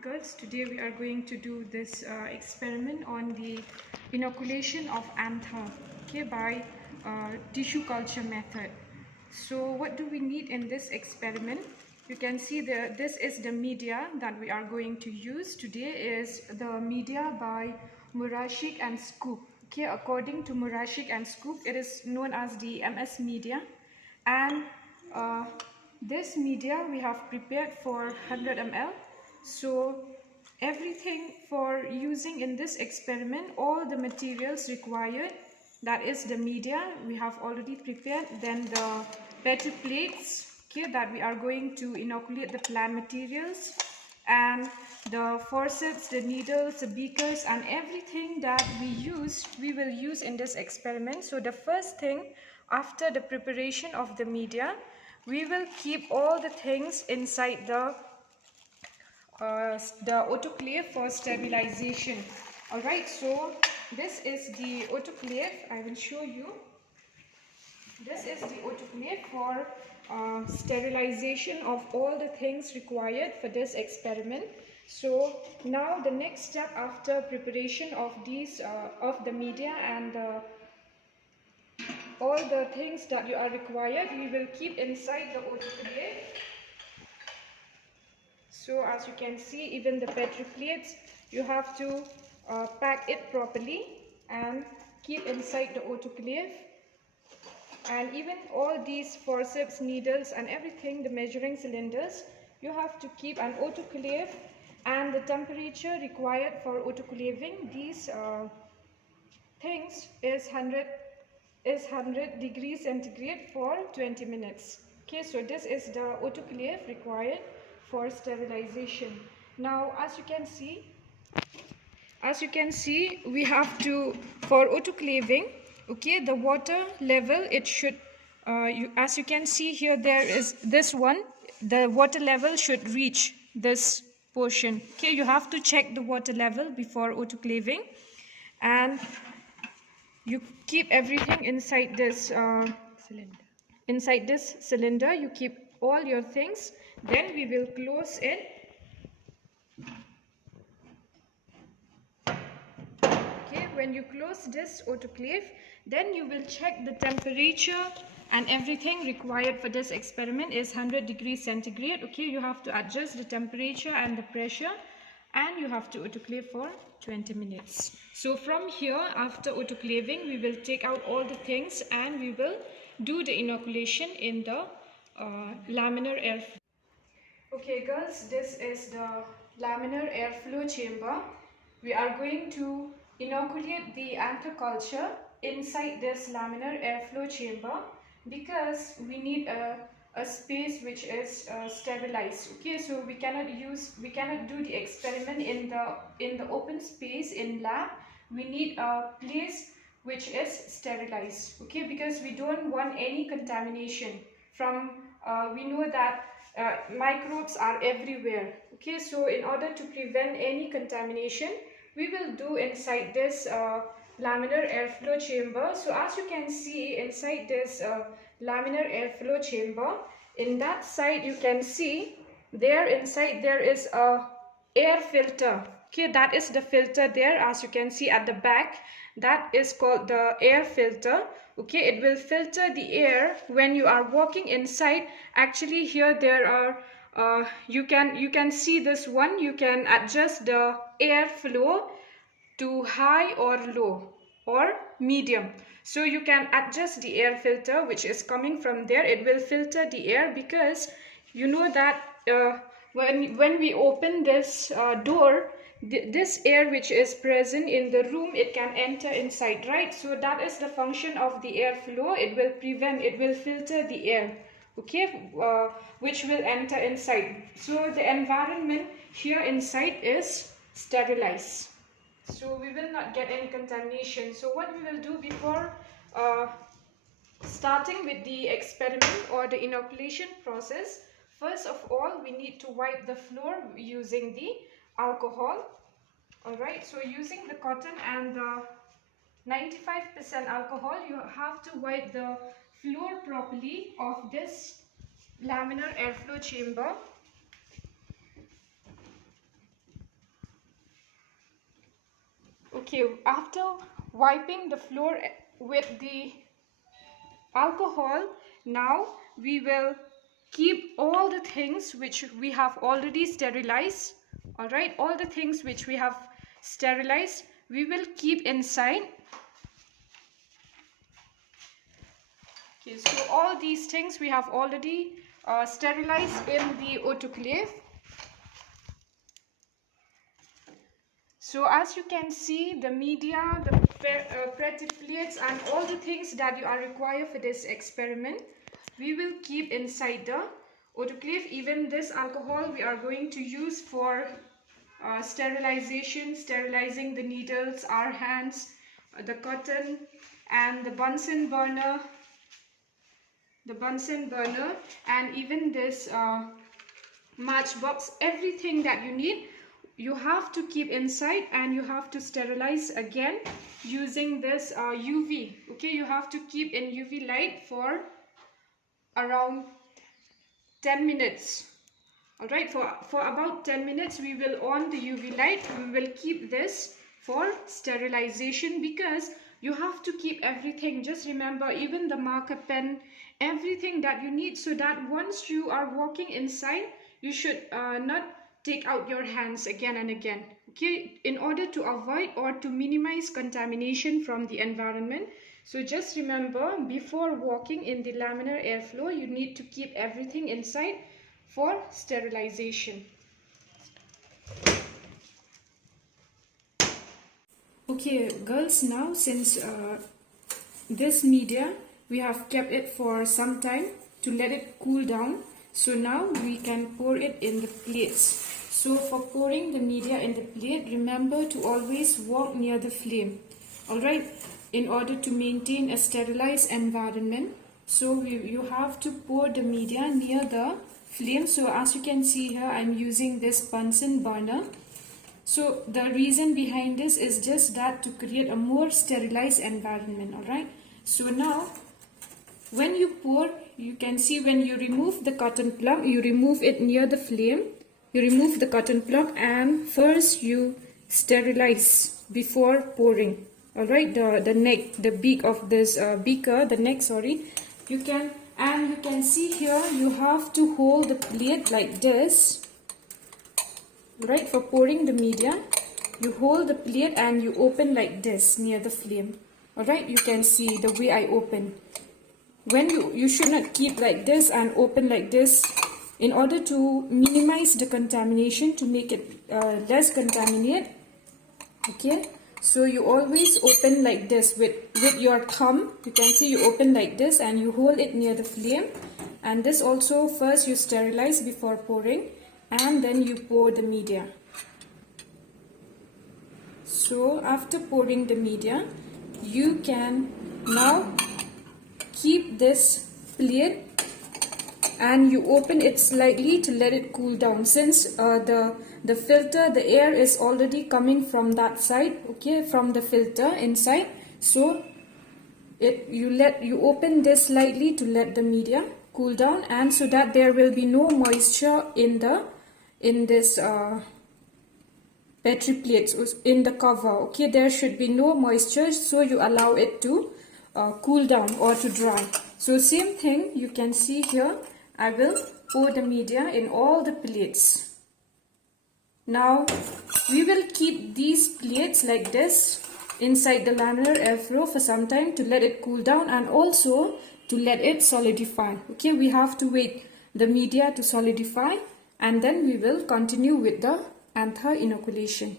Girls, today we are going to do this experiment on the inoculation of anther, okay, by tissue culture method. So what do we need in this experiment? You can see this is the media that we are going to use. Today is the media by Murashik and Scoop. Okay, according to Murashik and Scoop, it is known as the MS media, and uh, this media we have prepared for 100 ml. So everything for using in this experiment, all the materials required, that is the media we have already prepared, then the petri plates, okay, that we are going to inoculate the plant materials, and the forceps, the needles, the beakers, and everything that we will use in this experiment. So the first thing, after the preparation of the media, we will keep all the things inside the autoclave for sterilization. All right, so this is the autoclave. I will show you. This is the autoclave for sterilization of all the things required for this experiment. So now the next step after preparation of these of the media and all the things that you are required, we will keep inside the autoclave. So as you can see, even the petri plates, you have to pack it properly and keep inside the autoclave. And even all these forceps, needles, and everything, the measuring cylinders, you have to keep an autoclave, and the temperature required for autoclaving these things is 100 degrees centigrade for 20 minutes. Okay, so this is the autoclave required for sterilization. Now as you can see, we have to, for autoclaving, okay, the water level, it should as you can see here, there is this one, the water level should reach this portion. Okay, you have to check the water level before autoclaving, and you keep everything inside this cylinder. Inside this cylinder, you keep all your things. Then we will close it. Okay, when you close this autoclave, then you will check the temperature, and everything required for this experiment is 100 degrees centigrade. Okay, you have to adjust the temperature and the pressure, and you have to autoclave for 20 minutes. So from here, after autoclaving, we will take out all the things and we will do the inoculation in the laminar airflow. Okay girls, this is the laminar airflow chamber. We are going to inoculate the anther culture inside this laminar airflow chamber because we need a space which is sterilized. Okay, so we cannot do the experiment in the open space in lab. We need a place which is sterilized. Okay, because we don't want any contamination from we know that microbes are everywhere. Okay, so in order to prevent any contamination, we will do inside this laminar airflow chamber. So as you can see inside this laminar airflow chamber, in that side you can see there inside there is a air filter. Okay, that is the filter there, as you can see at the back. That is called the air filter. Okay, it will filter the air when you are walking inside. Actually here there are you can see this one. You can adjust the air flow to high or low or medium. So you can adjust the air filter which is coming from there. It will filter the air because you know that when we open this door, this air which is present in the room, it can enter inside, right? So that is the function of the air flow. It will filter the air, okay, which will enter inside. So the environment here inside is sterilized, so we will not get any contamination. So what we will do before starting with the experiment or the inoculation process, first of all we need to wipe the floor using the alcohol. Alright, so using the cotton and the 95% alcohol, you have to wipe the floor properly of this laminar airflow chamber. Okay, after wiping the floor with the alcohol, now we will keep all the things which we have already sterilized. All right, all the things which we have sterilized, we will keep inside. Okay, so all these things we have already sterilized in the autoclave. So as you can see, the media, the pretty plates and all the things that you are required for this experiment, we will keep inside the autoclave. Even this alcohol we are going to use for sterilization, sterilizing the needles, our hands, the cotton and the Bunsen burner, and even this matchbox, everything that you need, you have to keep inside and you have to sterilize again using this UV. Okay, you have to keep in UV light for around 10 minutes. All right, for about 10 minutes we will on the UV light. We will keep this for sterilization because you have to keep everything. Just remember, even the marker pen, everything that you need, so that once you are walking inside, you should not take out your hands again and again. Okay, in order to avoid or to minimize contamination from the environment. So just remember, before walking in the laminar airflow, you need to keep everything inside for sterilization. Okay girls, now since this media we have kept it for some time to let it cool down, so now we can pour it in the plates. So for pouring the media in the plate, remember to always walk near the flame, alright, in order to maintain a sterilized environment. So you have to pour the media near the flame. So as you can see here, I'm using this Bunsen burner. So the reason behind this is just that to create a more sterilized environment, alright. So now when you pour, you can see when you remove the cotton plug, you remove it near the flame. You remove the cotton plug and first you sterilize before pouring. Alright, the neck, the beak of this beaker, the neck, sorry. You can see here you have to hold the plate like this. Right, for pouring the media, you hold the plate and you open like this near the flame. Alright, you can see the way I open. When you should not keep like this and open like this in order to minimize the contamination, to make it less contaminated. Okay, so you always open like this with your thumb. You can see you open like this and you hold it near the flame. And this also, first you sterilize before pouring and then you pour the media. So after pouring the media, you can now keep this plate and you open it slightly to let it cool down, since the filter, the air is already coming from that side, okay, from the filter inside. So you open this slightly to let the media cool down, and so that there will be no moisture in this Petri plates, in the cover. Okay, there should be no moisture, so you allow it to cool down or to dry. So same thing, you can see here, I will pour the media in all the plates. Now we will keep these plates like this inside the laminar airflow for some time to let it cool down and also to let it solidify. Okay, we have to wait the media to solidify and then we will continue with the anther inoculation.